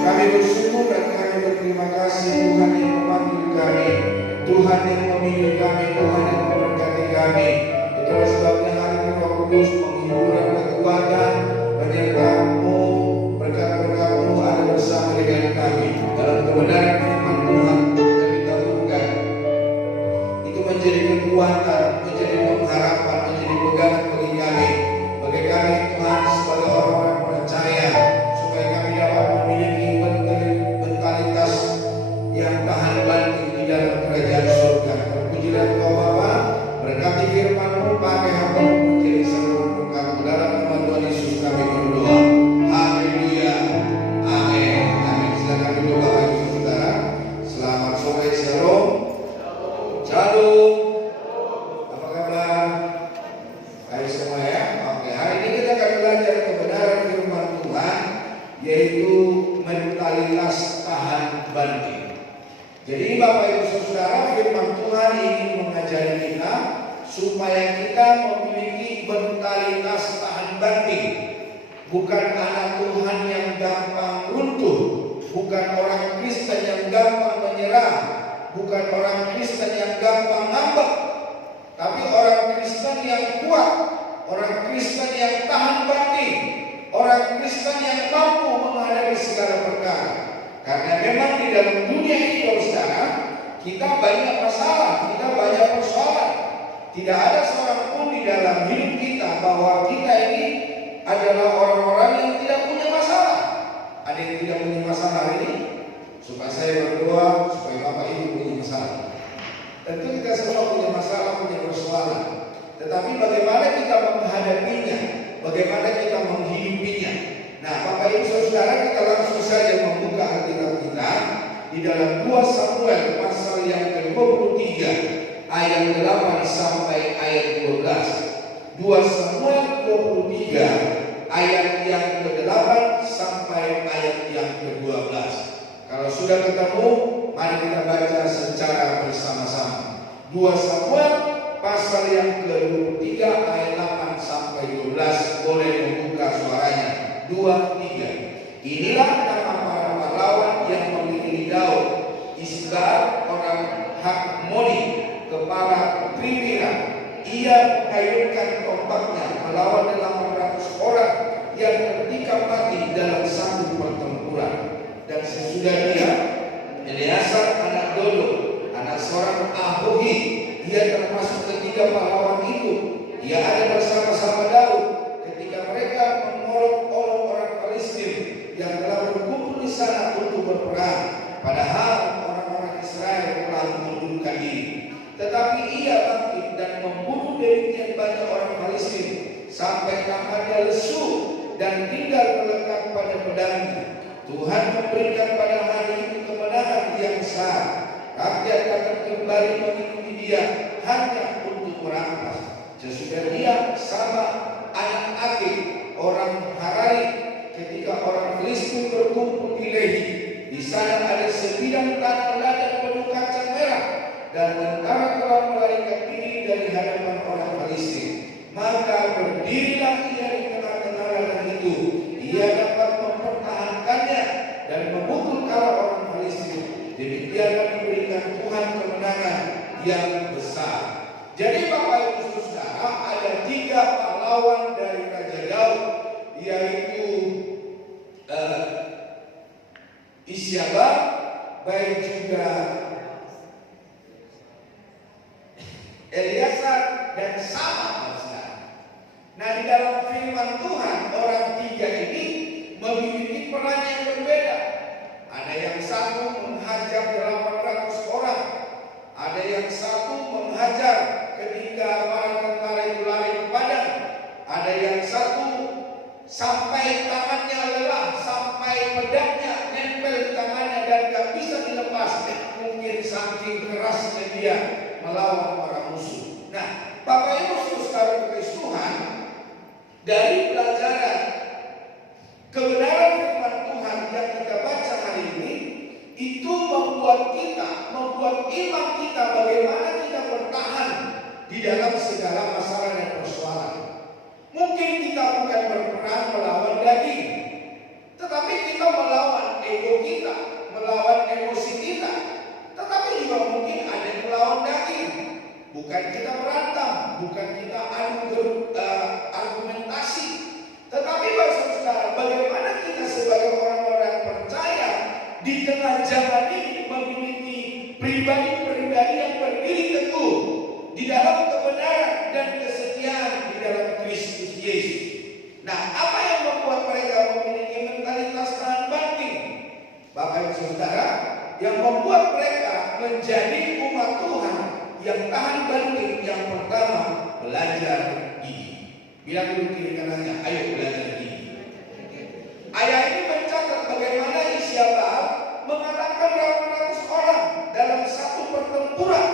Kami bersyukur dan kami berterima kasih Tuhan yang memanggil kami, Tuhan yang memilih kami, Tuhan yang memberkati kami. Itulah sebabnya hari ini Roh Kudus menghibur dan kekuatan menyertamu, berkat-berkat-Mu ada bersama dengan kami dalam kebenaran firman Tuhan yang kita bukan. Itu menjadi kekuatan, menjadi pengharapan, menjadi pegangan bagi kami. Bagi kami Tuhan sebagai orang-orang percaya, supaya kami dapat memiliki mentalitas yang tahan banting di dalam kerajaan surga. Terpujilah Engkau Bapa, berkati firman-Mu, pakai hamba-Mu menjadi saluran berkat. Dalam nama Tuhan Yesus kami berdoa. Haleluya. Amin. Amin. Silakan duduk Bapak Ibu Saudara. Selamat sore, shalom. Shalom. Apa kabar? Baik semua ya. Oke, hari ini kita akan belajar kebenaran firman Tuhan, yaitu mentalitas tahan banting. Jadi Bapak Ibu Saudara, firman Tuhan ingin mengajari kita supaya kita memiliki mentalitas tahan banting. Bukan anak Tuhan yang gampang runtuh, bukan orang Kristen yang gampang menyerah, bukan orang Kristen yang gampang ngambek, tapi orang Kristen yang kuat, orang Kristen yang tahan banting, orang Kristen yang mampu menghadapi segala perkara. Karena memang di dalam dunia ini, saudara, kita banyak masalah, kita banyak persoalan. Tidak ada seorang pun di dalam hidup kita bahwa kita ini adalah orang-orang yang tidak punya masalah. Ada yang tidak punya masalah hari ini? Supaya saya berdoa supaya Bapak Ibu punya masalah. Tentu kita semua punya masalah, punya persoalan. Tetapi bagaimana kita menghadapinya, bagaimana kita menghidupinya. Nah, Bapak Ibu Saudara, kita langsung saja membuka Alkitab kita di dalam 2 Samuel pasal yang ke-23 ayat 8 sampai ayat 12. 2 Samuel 23 ayat yang ke-8 sampai ayat yang ke-12. Kalau sudah ketemu, mari kita baca secara bersama-sama. 2 Samuel pasal yang ke-23 ayat 8 sampai 12. Boleh membuka suaranya. 2, 3. Inilah nama para pahlawan yang memiliki Daud, Isbar orang Hakmoni, kepala Primira. Ia mengayunkan tombaknya melawan 800 orang yang tertikam mati dalam satu pertempuran. Dan sesudah dia, Eleazar anak Dodo, anak seorang Ahohi, dia termasuk ketiga pahlawan itu. Ia ada bersama-sama Daud ketika mereka mengolok-olok orang Palestina yang telah berkumpul di sana untuk berperang, padahal orang-orang Israel telah mengundurkan diri. Tetapi ia bangkit dan membunuh demikian banyak orang Palestina sampai tangannya lesu dan tinggal melekat pada pedangnya. Tuhan memberikan pada hari itu kemenangan yang besar. Rakyat akan kembali mengikuti dia hanya untuk merampas. Sesudah dia sama anak Akib orang Harari ketika orang Filistin berkumpul di Lehi. Di sana ada sebidang tanah ladang penuh kacang merah, dan tentara telah melarikan diri dari hadapan orang Filistin. Maka berdirilah ia di tengah-tengah ladang itu. Ia dapat mempertahankannya dan memukul kalah orang Filistin. Demikianlah diberikan Tuhan kemenangan yang besar. Jadi Bapak Ibu Saudara, ada 3 pahlawan dari Raja Daud, yaitu Isyaba, baik juga Eleazar dan Sama. Nah, di dalam firman Tuhan, orang 3 ini memiliki peran yang berbeda. Ada yang satu menghajar 800 orang, ada yang satu menghajar ketika para tentara itu lari ke padang, ada yang satu sampai tangannya lelah, sampai pedangnya nempel di tangannya dan gak bisa dilepas. Mungkin saking kerasnya dia melawan para musuh. Nah, Bapak Ibu Saudara kekasih Tuhan, dari pelajaran kebenaran firman Tuhan yang kita baca hari ini, itu membuat iman kita bagaimana kita bertahan di dalam segala masalah dan persoalan. Mungkin kita bukan berperang melawan daging, tetapi kita melawan ego bertahan bangkit yang pertama belajar gigi. Bilang dulu kiri kanannya, ayo belajar gigi. Ayat ini mencatat bagaimana Isyabal mengalahkan ratus orang dalam satu pertempuran.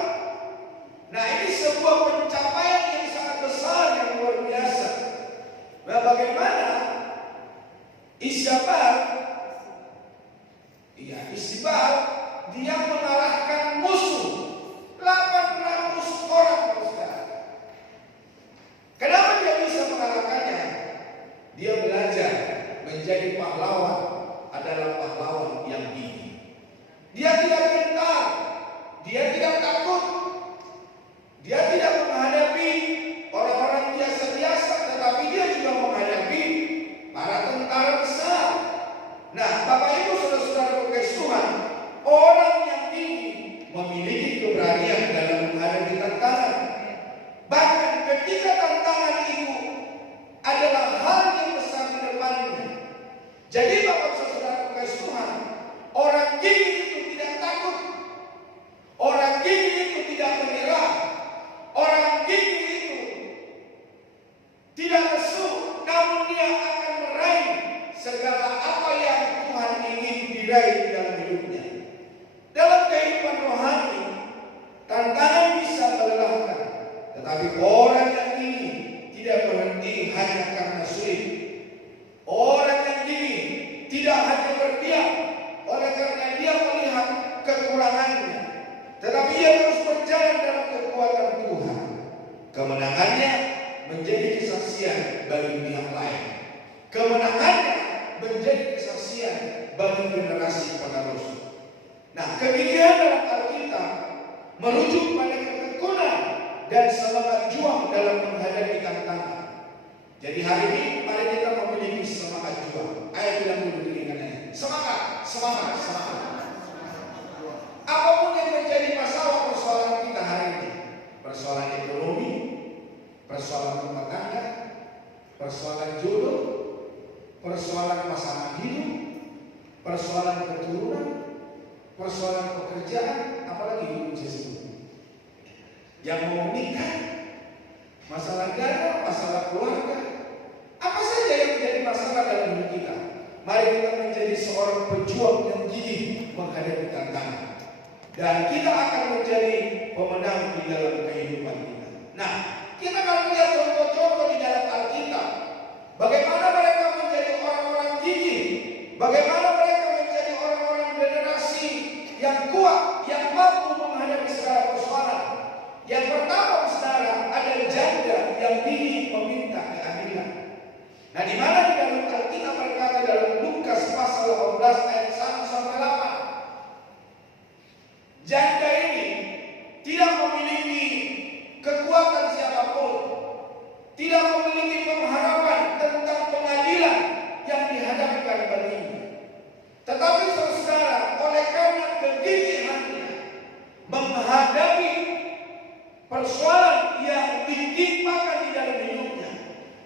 Nah, ini sebuah pencapaian yang sangat besar, yang luar biasa. Nah, bagaimana Isyabal dia mengalahkan musuh 800 orang, saudara. Kenapa dia bisa mengalahkannya? Dia belajar menjadi pahlawan adalah pahlawan yang gigih. Dia tidak gentar, dia tidak takut, dia tidak menghadapi orang-orang biasa-biasa, tetapi dia juga menghadapi para tentara besar. Nah, Bapak Ibu saudara-saudara berkasih Tuhan, orang yang tinggi memiliki keberanian dalam menghadapi tantangan. Bahkan ketika tantangan itu adalah hal yang besar di depannya. Jadi Bapak saudara berkasih Tuhan, orang gigih itu tidak takut, orang gigih itu tidak menyerah, orang gigih itu tidak lesu, namun dia akan meraih segala apa yang Tuhan ingin diraih di dalam hidupnya. Dalam kehidupan rohani, tantangan bisa melelahkan, tetapi orang yang ini tidak berhenti hanya karena sulit. Orang yang ini tidak hanya berdiam oleh karena dia melihat kekurangannya, tetapi dia terus berjalan dalam kekuatan Tuhan. Kemenangannya menjadi kesaksian bagi pihak lain. Kemenangannya menjadi kesaksian bagi generasi penerus. Nah, kegigihan dalam Alkitab merujuk pada ketekunan dan semangat juang dalam menghadapi tantangan. Jadi hari ini mari kita memiliki semangat juang. Ayo bilang dulu dengan semangat, semangat, semangat. Apapun yang menjadi masalah persoalan kita hari ini, persoalan ekonomi, persoalan rumah tangga, persoalan jodoh, persoalan pasangan hidup, persoalan keturunan, persoalan pekerjaan, apalagi hidup sesuatu yang mau menikah, masalah dana, masalah keluarga, apa saja yang menjadi masalah dalam hidup kita. Mari kita menjadi seorang pejuang yang gigih menghadapi tantangan, dan kita akan menjadi pemenang di dalam kehidupan kita. Nah, kita akan melihat contoh-contoh di dalam Alkitab, bagaimana mereka menjadi orang-orang gigih, bagaimana mereka menjadi orang-orang generasi yang kuat, yang mampu menghadapi segala persoalan. Yang pertama, saudara, ada janda yang gigih meminta keadilan. Nah, di mana di dalam Alkitab berkata dalam Lukas pasal 18 ayat 1 sampai 8. Janda ini tidak memiliki kekuatan siapapun, tidak memiliki pengharapan tentang pengadilan yang dihadapkan baginya. Tetapi saudara, oleh karena kegigihannya menghadapi persoalan yang ditimpakan di dalam hidupnya,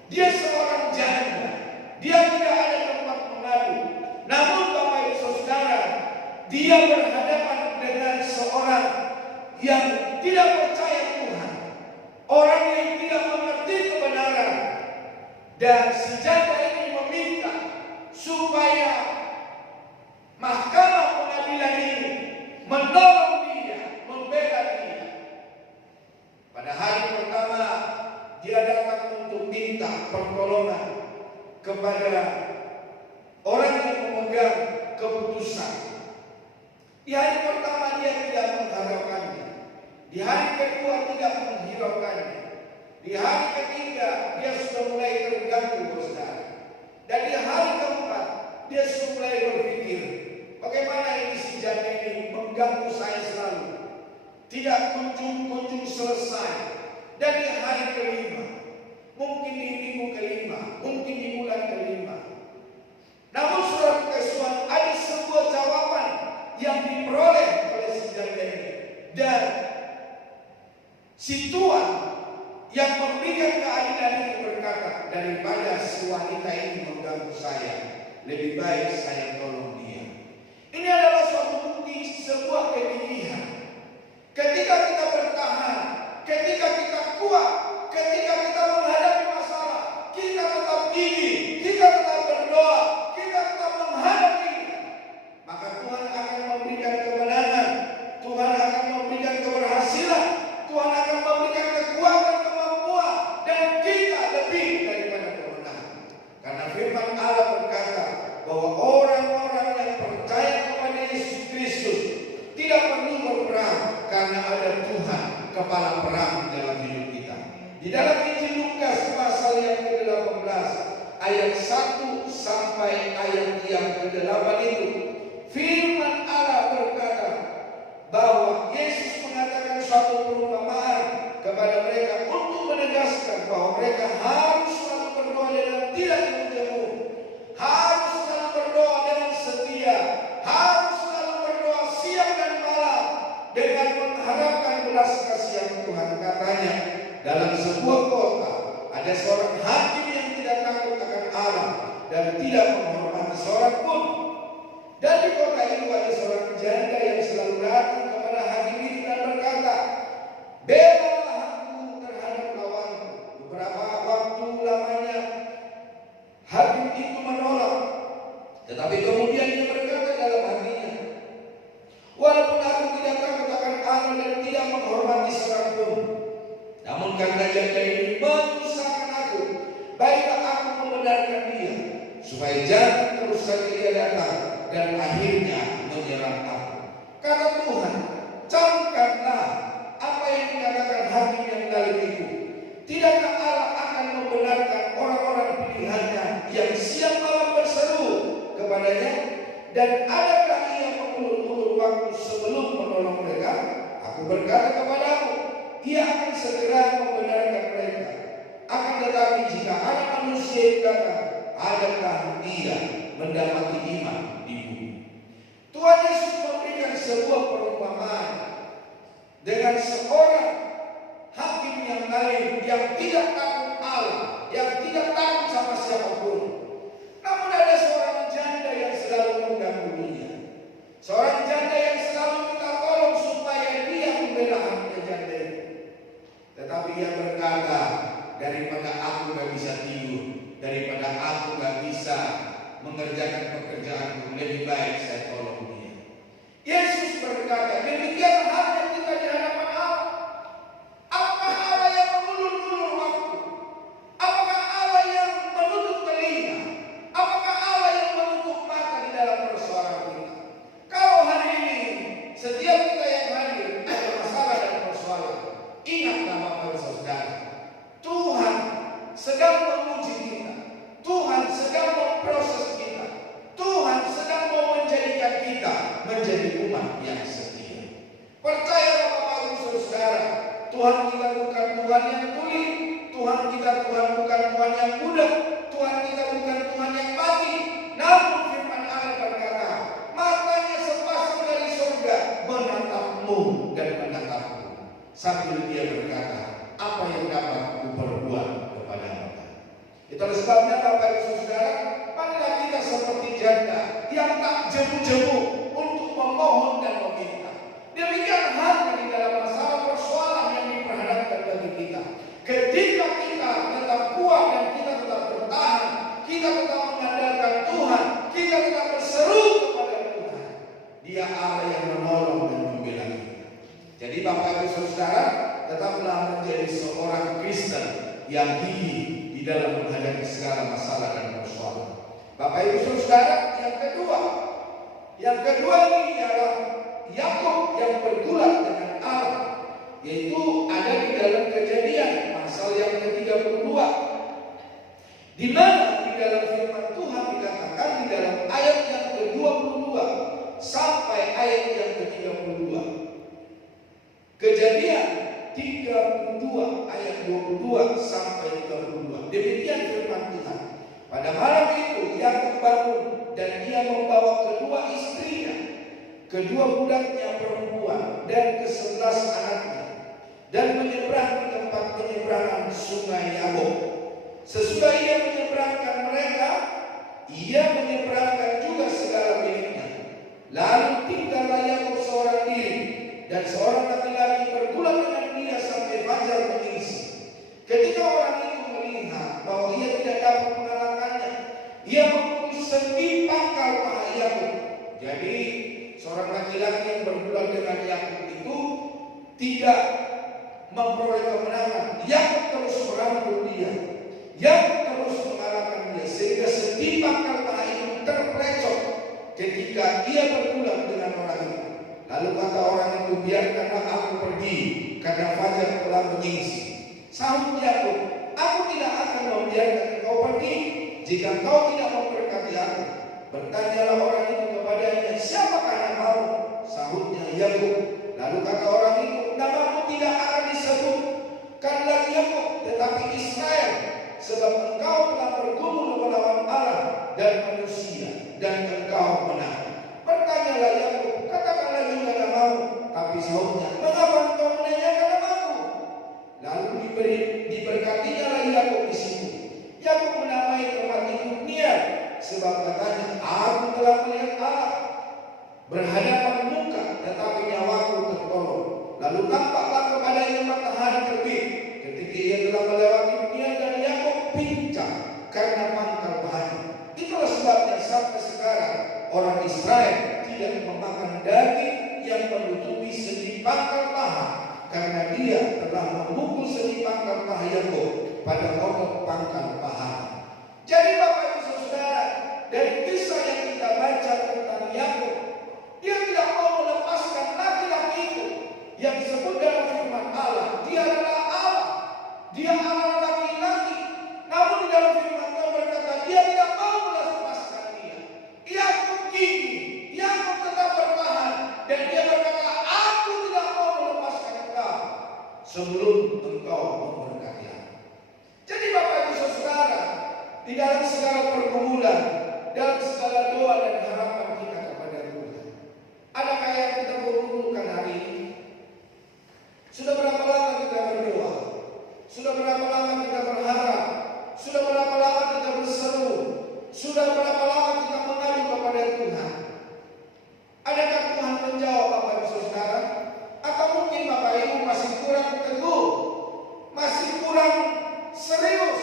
dia seorang janda, dia tidak ada tempat mengadu. Namun Bapak Ibu saudara, dia berhadapan dengan seorang yang tidak percaya Tuhan, orang yang tidak mengerti kebenaran, dan si janda ini meminta supaya mahkamah pengadilan ini menolong dia, membela dia. Pada hari pertama dia datang untuk minta pertolongan kepada orang yang memegang keputusan. Di hari pertama dia tidak mengharapkannya, di hari kedua tidak menghiraukannya, di hari ketiga dia sudah mulai terganggu, saudara, dan di hari keempat dia sudah mulai berpikir, bagaimana ini si janda ini mengganggu saya selalu, tidak kunjung selesai. Dan di hari kelima, mungkin di minggu kelima, mungkin di bulan kelima, namun saudara Tuhan, ada sebuah jawaban yang diperoleh oleh si janda ini. Dan si Tuhan yang memberikan keadilan ini berkata, daripada si wanita ini mengganggu saya, lebih baik saya tolong dia. Ini adalah suatu bukti sebuah kegigihan. Ketika kita bertahan kepala perang dalam hidup kita. Di dalam Injil Lukas pasal yang ke-18 ayat 1 sampai ayat yang ke-8 itu, firman Allah berkata bahwa Yesus mengatakan suatu perumpamaan kepada mereka untuk menegaskan bahwa mereka harus selalu berdoa dengan tidak jemu-jemu, harus selalu berdoa dengan setia, harus selalu berdoa siang dan malam dengan mengharapkan belas kasihan Tuhan. Katanya, dalam sebuah kota ada seorang hakim yang tidak takut akan Allah dan tidak menghormati seorang pun. Dan di kota itu ada seorang janda yang selalu datang kepada hakim itu dan berkata, "Belalah aku terhadap lawanku." Beberapa waktu lamanya hakim itu menolak, tetapi kemudian dia berkata dalam hatinya, "Walaupun aku tidak takut akan Allah dan tidak menghormati seorang pun, namun karena janda ini menyusahkan aku, baiklah aku membenarkan dia, supaya jangan terus saja dia datang dan akhirnya menyerang aku." Kata Tuhan, camkanlah apa yang dikatakan hakim yang zalim itu. Tidakkah Allah akan membenarkan orang-orang pilihannya yang siang malam berseru kepadanya? Dan adakah ia mengulur-ulur waktu sebelum menolong mereka? Aku berkata kepadamu, ia akan segera membenarkan mereka. Akan tetapi jika anak manusia berkata, adakah ia mendapati iman di bumi? Tuhan Yesus memberikan sebuah perumpamaan dengan seorang hakim yang lain yang tidak takut Allah, yang tidak takut sama siapapun. Namun ada seorang janda yang selalu mengganggu dia, seorang janda yang selalu minta tolong supaya dia membela haknya janda itu. Tetapi ia berkata, daripada aku gak bisa tidur, daripada aku gak bisa mengerjakan pekerjaanku, lebih baik saya tolong dia. Yesus berkata, demikian halnya kita di hadapan Allah. Apakah Allah yang mengulur-ulur waktu? Apakah Allah yang menutup telinga? Apakah Allah yang menutup mata di dalam persoalan kita? Kalau hari ini setiap kita yang hadir ada masalah dan persoalan, ingatlah Bapak dan Saudara, Tuhan sedang menguji kita, Tuhan sedang memproses kita, Tuhan sedang mau menjadikan kita menjadi umat yang setia. Percayalah Bapak dan Saudara, Tuhan kita bukan Tuhan yang tuli, Tuhan kita bukan Tuhan yang budak, Tuhan kita bukan Tuhan yang mati. Namun firman Allah berkata, matanya sepasang dari surga menatapmu dan menatapmu, sambil dia berkata, apa yang dapat kuperbuat kepada mereka. Itulah sebabnya Bapak Ibu Saudara, marilah kita seperti janda yang tak jemu-jemu untuk memohon dan meminta. Demikian halnya di dalam masalah persoalan yang diperhadapkan bagi kita. Ketika kita tetap kuat dan kita tetap bertahan, kita tetap mengandalkan Tuhan, kita tetap berseru kepada Tuhan, Dia Allah yang menolong dan membela kita. Jadi Bapak Ibu Saudara, tetaplah menjadi seorang Kristen yang gigih di dalam menghadapi segala masalah dan persoalan. Bapak Ibu Saudara, yang kedua ini adalah Yakub yang bergulat dengan Allah, yaitu ada di dalam Kejadian pasal yang ke-32, di mana di dalam firman Tuhan dikatakan di dalam ayat yang ke-22 sampai ayat yang ke-32. Kejadian 32 ayat 22 sampai 32. Demikian firman Tuhan. Pada malam itu Yakub bangun dan ia membawa kedua istrinya, kedua budaknya perempuan dan ke-11 anaknya, dan menyeberang di tempat penyeberangan sungai Yabok. Sesudah ia menyeberangkan mereka, ia menyeberangkan juga segala miliknya. Lalu tinggallah Yakub seorang diri, dan seorang laki-laki bergulat dengan dia sampai fajar mengisi. Ketika orang itu melihat bahwa ia tidak dapat mengalahkannya, ia memukul sendi pangkal paha Yakub. Jadi seorang laki-laki yang bergulat dengan Yakub itu tidak memperoleh kemenangan. Yakub terus merangkul dia, Yakub terus mengalahkan dia, sehingga sendi pangkal paha itu terpelecok ketika ia bergulat dengan orang itu. Lalu kata orang itu, biarkanlah aku pergi karena fajar telah menyingsing. Sahut Yakub, aku tidak akan membiarkan engkau pergi jika engkau tidak memberkati aku. Bertanyalah orang itu kepadanya, siapakah namamu? Sahutnya Yakub. Lalu kata orang itu, namamu tidak akan disebutkan lagi Yakub, tetapi Israel, sebab engkau telah bergumul melawan Allah dan manusia, dan engkau menang. Bertanyalah Yakub, katakanlah juga namamu. Tapi sahutnya, mengapa engkau menanyakan namaku? Lalu diberkatinya lagi Yakub di situ. Yakub menamai tempat itu Nia, sebab katanya, aku telah melihat Allah berhadapan muka, tetapi nyawaku tertolong. Lalu tampaklah kepadanya matahari terbit ketika ia telah melewati dunia, dan Yakub pincang karena pangkal bahan. Itulah sebabnya sampai sekarang orang Israel tidak memakan daging yang menutupi sendi pangkal paha, karena dia telah memukul sendi pangkal paha Yakub pada otot pangkal paha. Jadi Bapak Ibu Saudara, dari kisah yang kita baca tentang Yakub, dia tidak mau melepaskan laki-laki itu yang disebut dalam firman Allah. Dia adalah Allah, dia Allah laki-laki. Namun di dalam firman Allah berkata, dia tidak mau melepaskan dia. Yakub gigih, Yakub tetap bertahan, dan dia berkata, aku tidak mau melepaskan engkau sebelum engkau memberkati aku. Jadi Bapak Ibu Saudara, di dalam segala pergumulan, dalam segala doa dan harapan kita kepada Tuhan, adakah yang kita perlukan hari ini? Sudah berapa lama kita berdoa? Sudah berapa lama kita berharap? Sudah berapa lama kita berseru? Sudah berapa lama kita mengadu kepada Tuhan? Adakah Tuhan menjawab Bapak Ibu Saudara? Atau mungkin Bapak Ibu masih kurang teguh, masih kurang serius?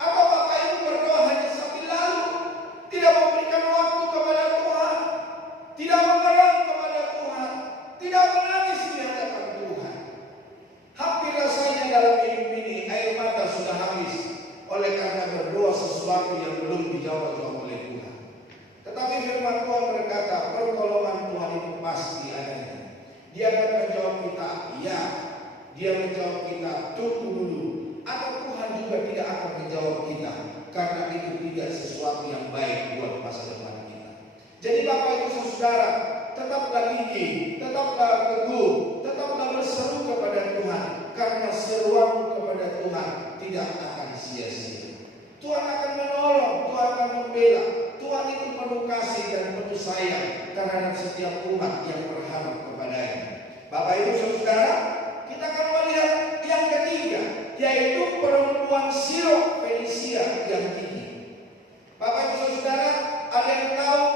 Atau Bapak Ibu berdoa hanya sambil lalu, tidak memberikan waktu kepada Tuhan, tidak mengerang kepada Tuhan, tidak menangis di hadapan Tuhan? Hampir rasanya dalam hidup ini air mata sudah habis oleh karena berdoa sesuatu yang belum dijawab oleh Tuhan. Tetapi firman Tuhan berkata, pertolongan Tuhan itu pasti adanya. Dia akan menjawab kita, ya. Dia menjawab kita, tunggu dulu. Atau Tuhan juga tidak akan menjawab kita, karena itu tidak sesuatu yang baik buat masa depan kita. Jadi Bapak Ibu Saudara, tetaplah gigih, tetaplah teguh, tetaplah berseru kepada Tuhan, karena seruanmu kepada Tuhan tidak akan sia-sia. Tuhan akan menolong, Tuhan akan membela. Tuhan itu penuh kasih dan penuh sayang terhadap setiap umat yang berharap kepadanya. Bapak Ibu Saudara, kita akan melihat yang ketiga, yaitu perempuan Siro Fenisia yang gigih. Bapak Ibu Saudara, ada yang tahu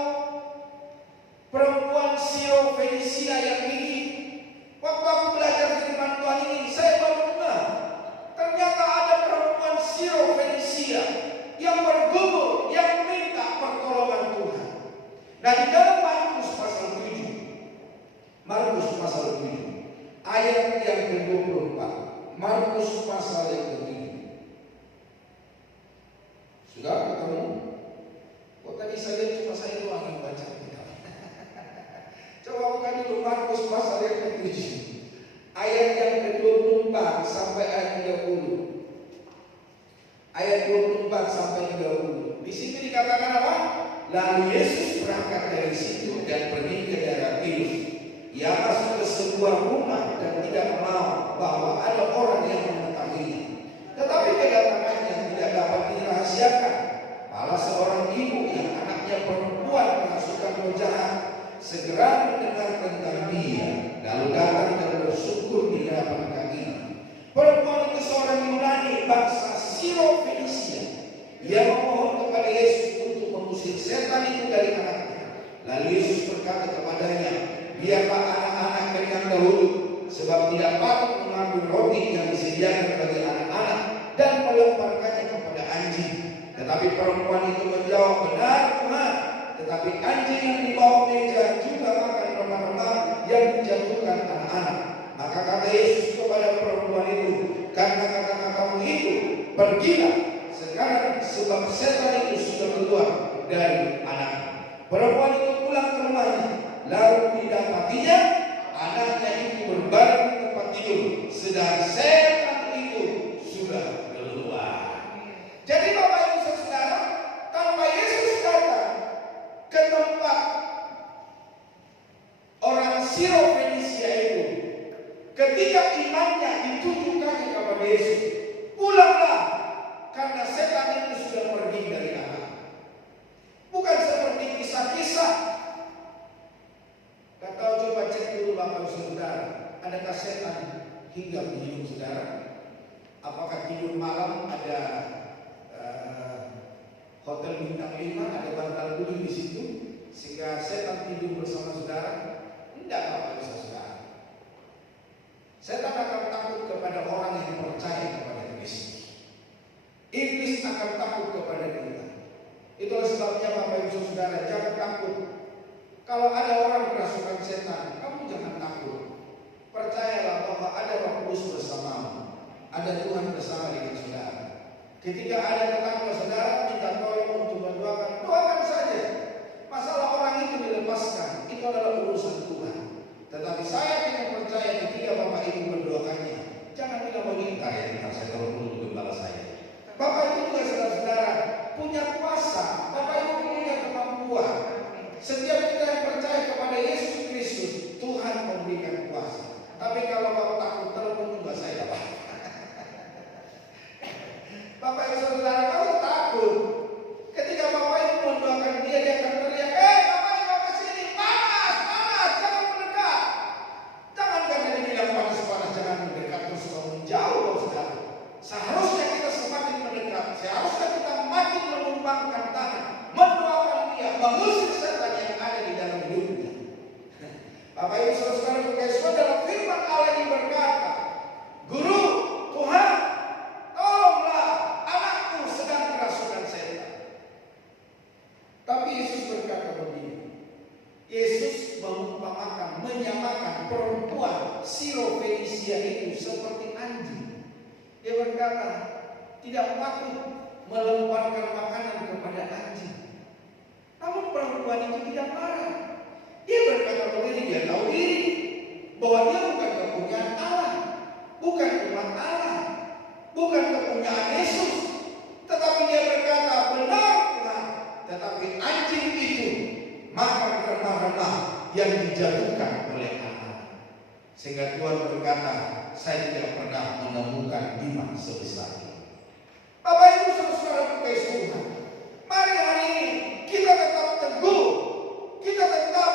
perempuan Siro Fenisia yang gigih? Waktu aku belajar firman Tuhan ini, saya baru dengar ternyata ada perempuan Siro Fenisia yang bergumul, yang minta pertolongan Tuhan. Nah, di dalam Markus pasal 7, Markus pasal 7 ayat yang ke-24, Markus pasal yang ke-7. Sudah ketemu? Kok tadi saya cuma saya doang yang baca? Coba buka dulu Markus pasal yang ke-7, ayat yang ke-24 sampai ayat 30. Ayat 24 sampai 30. Di sini dikatakan apa? Lalu Yesus berangkat dari situ dan pergi ke daerah Tirus. Ia masuk ke sebuah rumah dan tidak mau bahwa ada orang yang mengetahuinya. Tetapi kedatangannya tidak dapat dirahasiakan. Malah seorang ibu yang anaknya perempuan kerasukan roh jahat segera mendengar tentang dia, lalu datang dan bersyukur di hadapan kakinya. Perempuan itu seorang Yunani bangsa Siro Fenisia. Ia memohon kepada Yesus untuk mengusir setan itu dari anaknya. Lalu Yesus berkata kepadanya, biarlah anak-anak kenyang dahulu, sebab tidak patut mengambil roti yang disediakan bagi anak-anak dan melemparkannya kepada anjing. Tetapi perempuan itu menjawab, benar Tuhan, tetapi anjing yang di bawah meja juga makan remah-remah yang dijatuhkan anak-anak. Maka kata Yesus kepada perempuan itu, karena kata-katamu itu, pergilah sekarang, sebab setan itu sudah keluar dari anak. Perempuan itu pulang ke rumahnya, lalu didapatinya anaknya itu berbaring di tempat tidur tertidur, sedang setan itu sudah keluar. Jadi Bapak Ibu Saudara, tanpa Yesus datang ke tempat orang Sirofenisia itu, ketika imannya ditujukan kepada Yesus, pulanglah, karena setan itu sudah pergi dari Allah. Bukan seperti kisah-kisah. Kata coba cek dulu Bapak Saudara, adakah setan hingga di hidup saudara? Apakah tidur malam ada hotel bintang 5, ada bantal guling di situ, sehingga setan tidur bersama saudara? Tidak, Bapak Saudara. Setan akan takut kepada orang yang percaya kepada Kristus. Iblis akan takut kepada kita. Itulah sebabnya Bapak Ibu Saudara, jangan takut. Kalau ada orang kerasukan setan, kamu jangan takut. Percayalah bahwa ada Roh Kudus bersamamu, ada Tuhan bersama dengan saudara. Ketika ada tetangga saudara minta tolong untuk mendoakan, doakan saja. Masalah orang itu dilepaskan, itu adalah urusan Tuhan. Tetapi saya tidak percaya ketika Bapak Ibu mendoakannya, jangan bilang begini, ya saya tolong dulu gembala saya. Bapak Ibu juga saudara-saudara punya kuasa, Bapak Ibu punya kemampuan. Setiap kita yang percaya kepada Yesus Kristus, Tuhan memberikan kuasa. Tapi kalau kamu takut, telepon juga saya, Pak. Bapak Ibu Saudara, kamu takut. Ketika Bapak Ibu mendoakan dia, dia akan teriak, Bapak Ibu ke sini, panas, panas, jangan mendekat. Jangan karena dia bilang panas, panas, jangan mendekat, terus kamu menjauh, saudara. Seharusnya kita semakin mendekat, seharusnya kita makin menumpangkan tangan, mendoakan dia, mengusir setan yang ada di dalam hidupnya. Bapak Ibu Saudara berkaitan dalam firman Allah yang berkata, Guru, Tuhan, tolonglah anakku sedang kerasukan setan. Tapi Yesus berkata begini, Yesus mengumpamakan, menyamakan perempuan Sirofenisia itu seperti anjing. Dia berkata, tidak patut melemparkan makanan kepada anjing. Namun perempuan itu tidak marah. Dia berkata begini, dia tahu diri bahwa dia bukan kepunyaan Allah, bukan umat Allah, bukan kepunyaan Yesus. Tetapi dia berkata, benar Tuhan, tetapi anjing itu makan remah-remah yang dijatuhkan oleh Allah. Sehingga Tuhan berkata, saya tidak pernah menemukan iman sebesar ini. Bapak Ibu Saudara berkaitan Tuhan, mari hari ini kita tetap teguh, kita tetap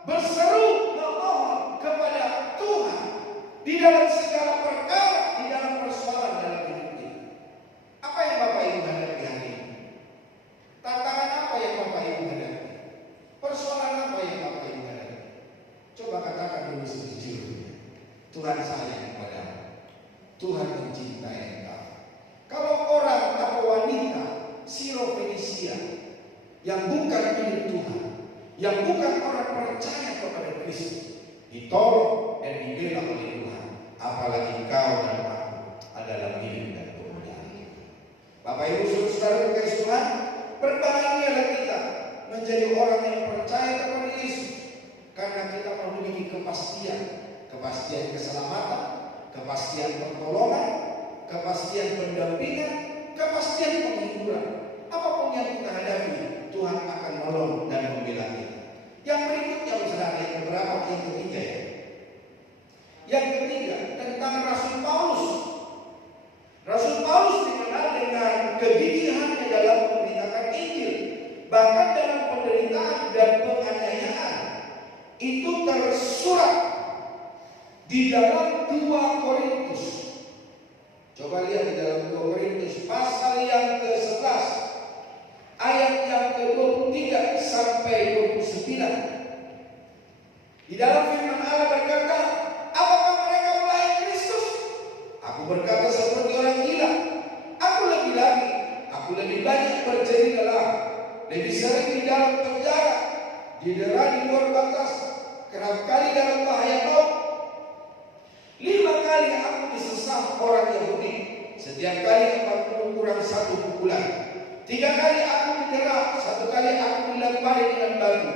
berseru memohon kepada Tuhan di dalam segala perkara, di dalam persoalan dalam hidup kita. Apa yang Bapak Ibu hadapi hari ini? Tantangan apa yang Bapak Ibu hadapi? Persoalan apa yang Bapak Ibu hadapi? Coba katakan dulu sejujurnya, Tuhan sayang kepadamu, Tuhan mencintai engkau. Kalau orang atau wanita Sirofenisia yang bukan milik Tuhan, yang bukan orang percaya kepada Kristus, ditolong dan dibela oleh Tuhan, apalagi kau dan aku adalah milik dan kepunyaan kita. Bapak Ibu Saudara berkaitan Tuhan, berbahagialah kita menjadi orang yang percaya kepada Yesus, karena kita memiliki kepastian keselamatan, kepastian pertolongan, kepastian pendampingan, kepastian penghiburan. Apapun yang kita hadapi, Tuhan akan menolong dan membela kita. Yang berikutnya, saudara, yang keberapa? Yang ketiga ya. Yang ketiga tentang Rasul Paulus. Rasul Paulus dikenal dengan kegigihannya dalam memberitakan Injil. Bahkan dalam penderitaan dan penganiayaan itu tersurat di dalam 2 Korintus. Coba lihat di dalam 2 Korintus pasal yang ke-11 ayat yang ke-23 sampai 29. Di dalam firman Allah berkata, apakah mereka melayani Kristus? Aku berkata seperti orang gila. Aku lebih lagi, aku lebih banyak bercerita, lebih sering di dalam penjara, didera di luar batas, kerap kali dalam bahaya maut. 5 kali aku disesat orang Yahudi, setiap kali 40 kurang 1 pukulan. 3 kali aku didera, 1 kali aku dilempari dengan batu.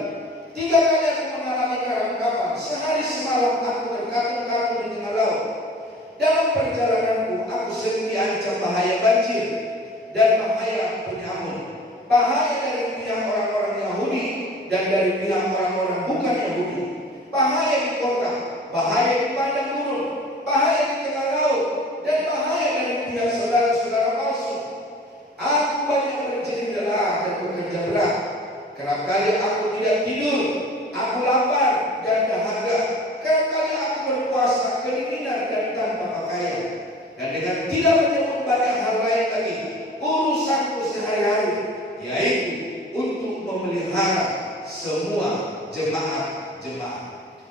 3 kali aku mengalami karang-kapal. Sehari semalam aku terkatung-katung di tengah laut. Dalam perjalananku aku sering diancam bahaya banjir dan bahaya penyamun. Bahaya dari pihak orang-orang Yahudi dan dari pihak orang-orang bukan Yahudi. Bahaya di kota, bahaya di padang gurun, bahaya di tengah laut, dan bahaya dari pihak saudara-saudara palsu. Aku banyak berjerih lelah dan bekerja berat. Kerap kali aku tidak tidur, aku lapar dan dahaga. Kerap kali aku berpuasa kedinginan dan tanpa pakaian. Dan dengan tidak menyebut banyak hal lain lagi, urusanku sehari-hari, yaitu untuk memelihara semua jemaat-jemaat.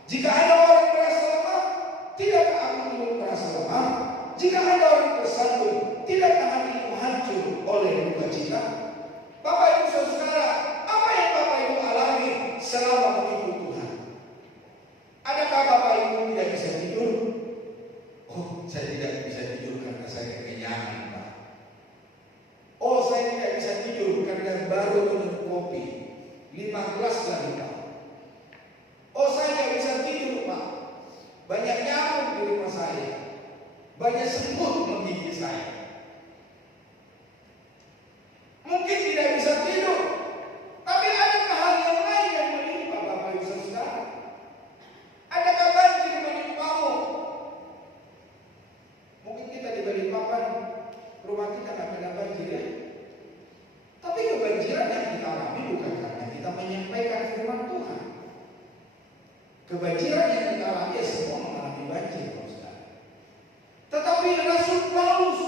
Jika ada orang merasa lemah, tidakkah aku turut merasa lemah? Jika ada orang tersandung, tidakkah hatiku hancur oleh duka cita? Bapak Ibu Saudara, apa yang Bapak Ibu alami selama mengikut Tuhan? Adakah Bapak Ibu tidak bisa tidur? Oh, saya tidak bisa tidur karena saya kekenyangan, Pak. Oh, saya tidak bisa tidur karena baru minum kopi 5 gelas lagi, Pak. Oh, saya tidak bisa tidur, Pak. Banyak nyamuk di rumah saya. Banyak semut menggigit saya. Mungkin tidak bisa tidur, tapi adakah hal yang lain yang menimpa Bapak Ibu Saudara? Adakah banjir menimpamu? Mungkin kita di Balikpapan, rumah kita nggak kena banjir ya. Tapi kebanjiran yang kita alami bukan karena kita menyampaikan firman Tuhan. Kebanjiran yang kita alami ya semua mengalami banjir, Saudara. Tetapi Rasul Paulus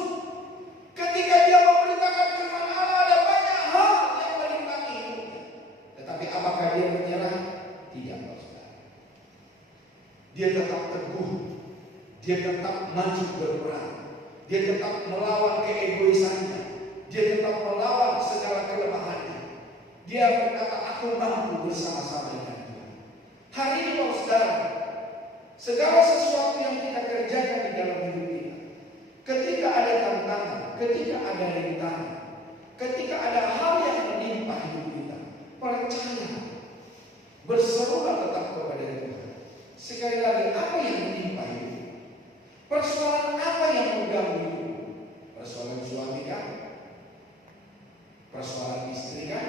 ketika dia memberitakan firman Allah, ada banyak hal yang menimpa hidupnya. Tetapi apakah dia menyerah? Tidak, Saudara. Dia tetap teguh. Dia tetap maju berperang. Dia tetap melawan keegoisannya. Dia tetap melawan segala kelemahannya. Dia berkata, aku mampu bersama-sama dengan Tuhan. Hari ini, Saudara, segala sesuatu yang kita kerjakan di dalam hidup kita, ketika ada tantangan, ketika ada rintangan, ketika ada hal yang menimpa hidup kita, percaya, berserulah tetap kepada Tuhan. Sekali lagi, apa yang menimpa hidup? Persoalan apa yang mengganggu hidup? Persoalan suami kan? Persoalan istri kan?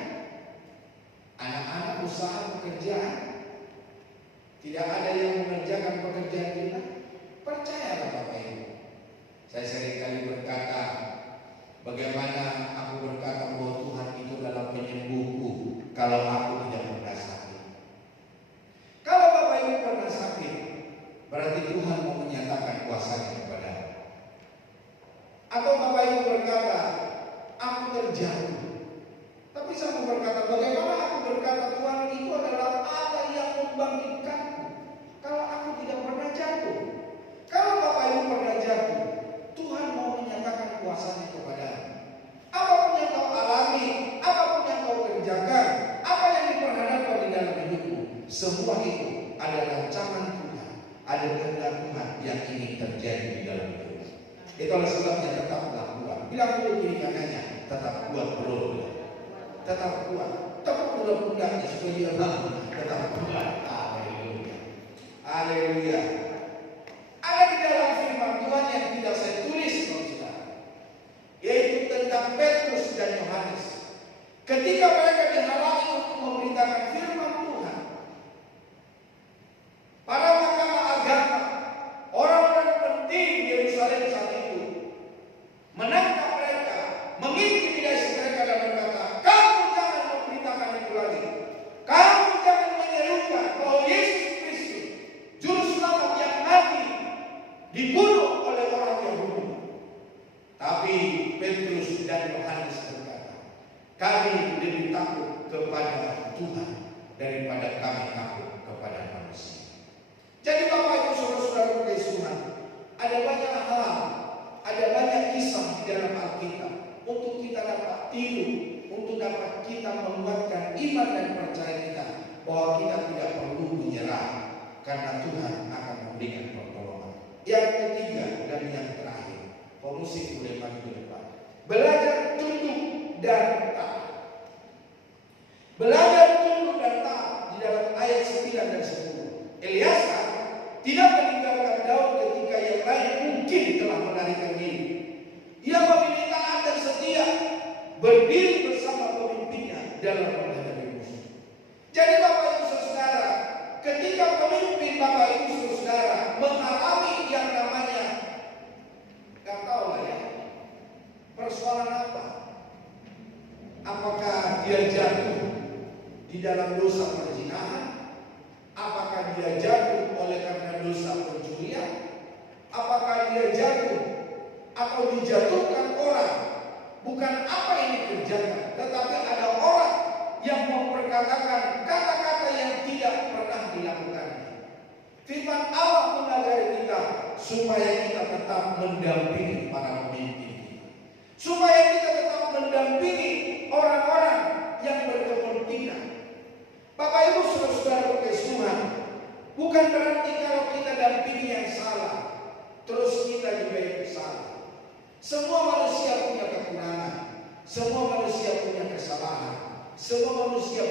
Anak-anak usaha pekerjaan? Tidak ada yang mengerjakan pekerjaan kita? Percayalah Bapak Ibu. Saya seringkali berkata, bagaimana aku berkata bahwa Tuhan itu adalah penyembuhku kalau aku tidak pernah sakit. Kalau Bapak Ibu pernah sakit, berarti Tuhan mau menyatakan kuasanya kepada Anda. Atau Bapak Ibu berkata, aku terjatuh. Tapi saya mau berkata, bagaimana aku berkata Tuhan itu adalah Allah yang membangkitkanku kalau aku tidak pernah jatuh. Kalau Bapak Ibu pernah jatuh, Tuhan mau menyatakan kuasanya kepada Anda. Apapun yang kau alami, apapun yang kau kerjakan, apa yang diperhadapkan di dalam hidupmu, semua itu adalah rancangan Tuhan, ada kehendak Tuhan yang ingin terjadi di dalam hidupmu. Itulah sebabnya tetaplah kuat. Bilang dulu kiri kanannya, tetap kuat bro. Tetap kuat. Tepuk dulu pundaknya supaya dia bangun. Tetap kuat. Haleluya. Haleluya. Ada di dalam firman Tuhan yang tidak saya tulis, saudara, yaitu tentang Petrus dan Yohanes. Ketika mereka dihalangi untuk memberitakan firman Tuhan, para mahkamah agama, orang-orang penting di Yerusalem saat itu menangkap mereka, mengintimidasi mereka dan berkata, kamu jangan memberitakan itu lagi. Kamu jangan menyerukan bahwa Yesus Kristus, juru selamat yang mati, dibunuh oleh orang Yahudi. Tapi Petrus dan Yohanes berkata, kami lebih takut kepada Tuhan daripada kami takut kepada manusia. Jadi Bapak Ibu Saudara-saudara Tuhan, ada banyak hal, ada banyak kisah di dalam Alkitab untuk kita dapat tiru, untuk dapat kita menguatkan iman dan percaya kita bahwa kita tidak perlu menyerah karena Tuhan akan memberikan pertolongan. Yang ketiga dan yang terakhir, pemusik boleh maju ke depan. Belajar tunduk dan taat. Belajar tunduk dan taat di dalam mungkin Bapak Ibu Saudara mengalami yang namanya, gak tahu lah ya, persoalan apa? Apakah dia jatuh di dalam dosa perzinahan? Apakah dia jatuh oleh karena dosa pencurian? Apakah dia jatuh atau dijatuhkan orang? Bukan apa yang dikerjakan, tetapi ada orang yang memperkatakan kata-kata yang tidak pernah dilakukannya. Firman Allah mengajari kita supaya kita tetap mendampingi para pemimpin kita, supaya kita tetap mendampingi orang-orang yang berkepentingan. Bapak Ibu saudara Tuhan, bukan berarti kalau kita dampingi yang salah, terus kita juga yang salah. Semua manusia punya kekurangan, semua manusia punya kesalahan, semua manusia